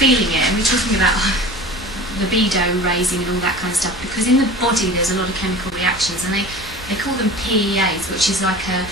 Feeling it, and we're talking about libido raising and all that kind of stuff, because in the body there's a lot of chemical reactions, and they call them PEAs, which is like an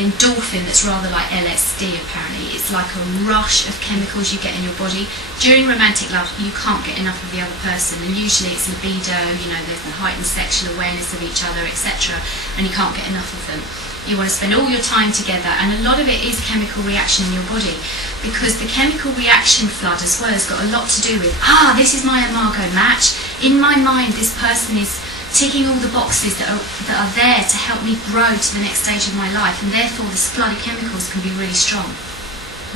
endorphin that's rather like LSD apparently. It's like a rush of chemicals you get in your body. During romantic love you can't get enough of the other person, and usually it's libido, you know, there's the heightened sexual awareness of each other, etc., and you can't get enough of them. You want to spend all your time together, and a lot of it is chemical reaction in your body, because the chemical reaction flood as well has got a lot to do with, this is my Imago match. In my mind, this person is ticking all the boxes that are there to help me grow to the next stage of my life, and therefore this flood of chemicals can be really strong.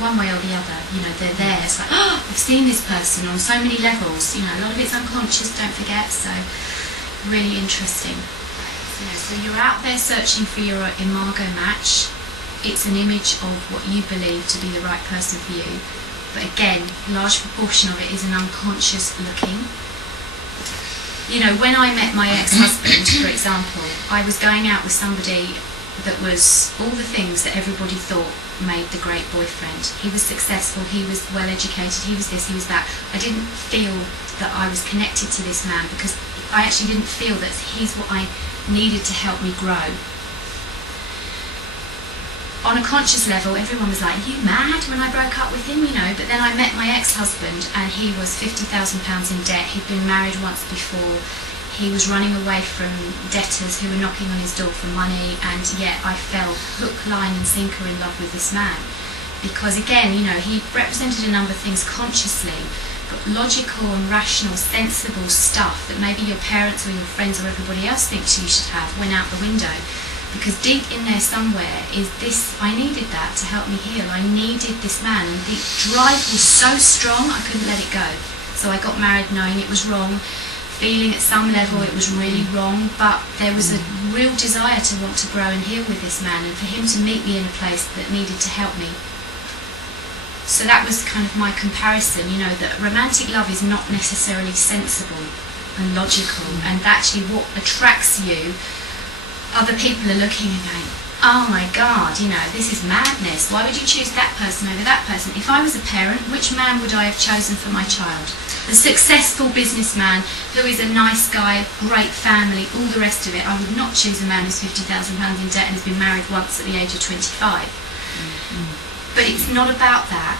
One way or the other, you know, they're there. It's like, I've seen this person on so many levels. You know, a lot of it's unconscious, don't forget, so really interesting. Yeah, so you're out there searching for your Imago match. It's an image of what you believe to be the right person for you. But again, a large proportion of it is an unconscious looking. You know, when I met my ex-husband, for example, I was going out with somebody that was all the things that everybody thought made the great boyfriend. He was successful, he was well educated, he was this, he was that. I didn't feel that I was connected to this man, because I actually didn't feel that he's what I needed to help me grow. On a conscious level, everyone was like, "Are you mad?" when I broke up with him, you know. But then I met my ex-husband, and he was £50,000 in debt. He'd been married once before. He was running away from debtors who were knocking on his door for money, and yet I fell hook, line and sinker in love with this man. Because again, you know, he represented a number of things consciously, but logical and rational, sensible stuff that maybe your parents or your friends or everybody else thinks you should have went out the window. Because deep in there somewhere is this, I needed that to help me heal. I needed this man, and the drive was so strong I couldn't let it go. So I got married knowing it was wrong, feeling at some level it was really wrong, but there was a real desire to want to grow and heal with this man, and for him to meet me in a place that needed to help me. So that was kind of my comparison, you know, that romantic love is not necessarily sensible and logical, and actually what attracts you, other people are looking and going, "Oh my God, you know, this is madness. Why would you choose that person over that person?" If I was a parent, which man would I have chosen for my child? The successful businessman who is a nice guy, great family, all the rest of it. I would not choose a man who's £50,000 in debt and has been married once at the age of 25. But it's not about that,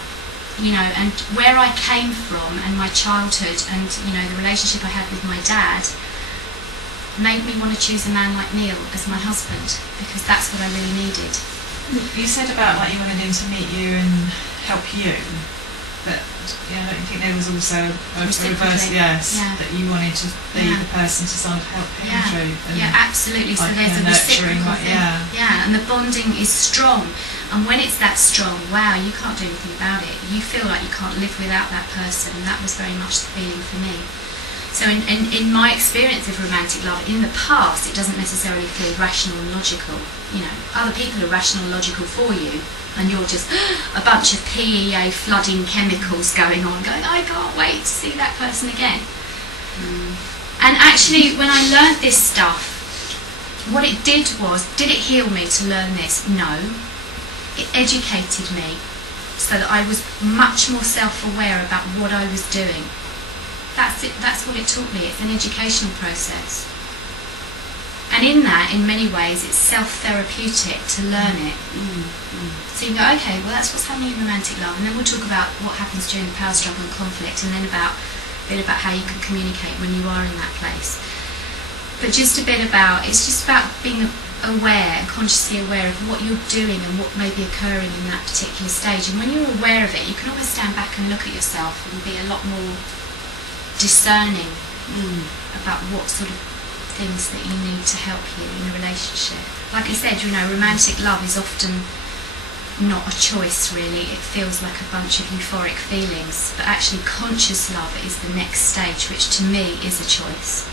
you know, and where I came from and my childhood and, you know, the relationship I had with my dad made me want to choose a man like Neil as my husband, because that's what I really needed. You said about like you wanted him to meet you and help you, but yeah, don't you think there was also a reverse, yes, that you wanted to be the person to sort of help him through? And Absolutely. So like, there's a reciprocal thing. And the bonding is strong. And when it's that strong, wow, you can't do anything about it. You feel like you can't live without that person, and that was very much the feeling for me. So in my experience of romantic love, in the past, it doesn't necessarily feel rational and logical. You know, other people are rational and logical for you, and you're just a bunch of PEA flooding chemicals going on, going, "I can't wait to see that person again." And actually, when I learnt this stuff, what it did was, did it heal me to learn this? No. It educated me so that I was much more self-aware about what I was doing. That's it. That's what it taught me. It's an educational process. And in that, in many ways, it's self-therapeutic to learn it. So you can go, okay, well, that's what's happening in romantic love. And then we'll talk about what happens during the power struggle and conflict, and then a bit about how you can communicate when you are in that place. But just a bit about, it's just about being aware, consciously aware of what you're doing and what may be occurring in that particular stage. And when you're aware of it, you can always stand back and look at yourself and be a lot more discerning about what sort of things that you need to help you in a relationship. Like I said, you know, romantic love is often not a choice really. It feels like a bunch of euphoric feelings, but actually conscious love is the next stage, which to me is a choice.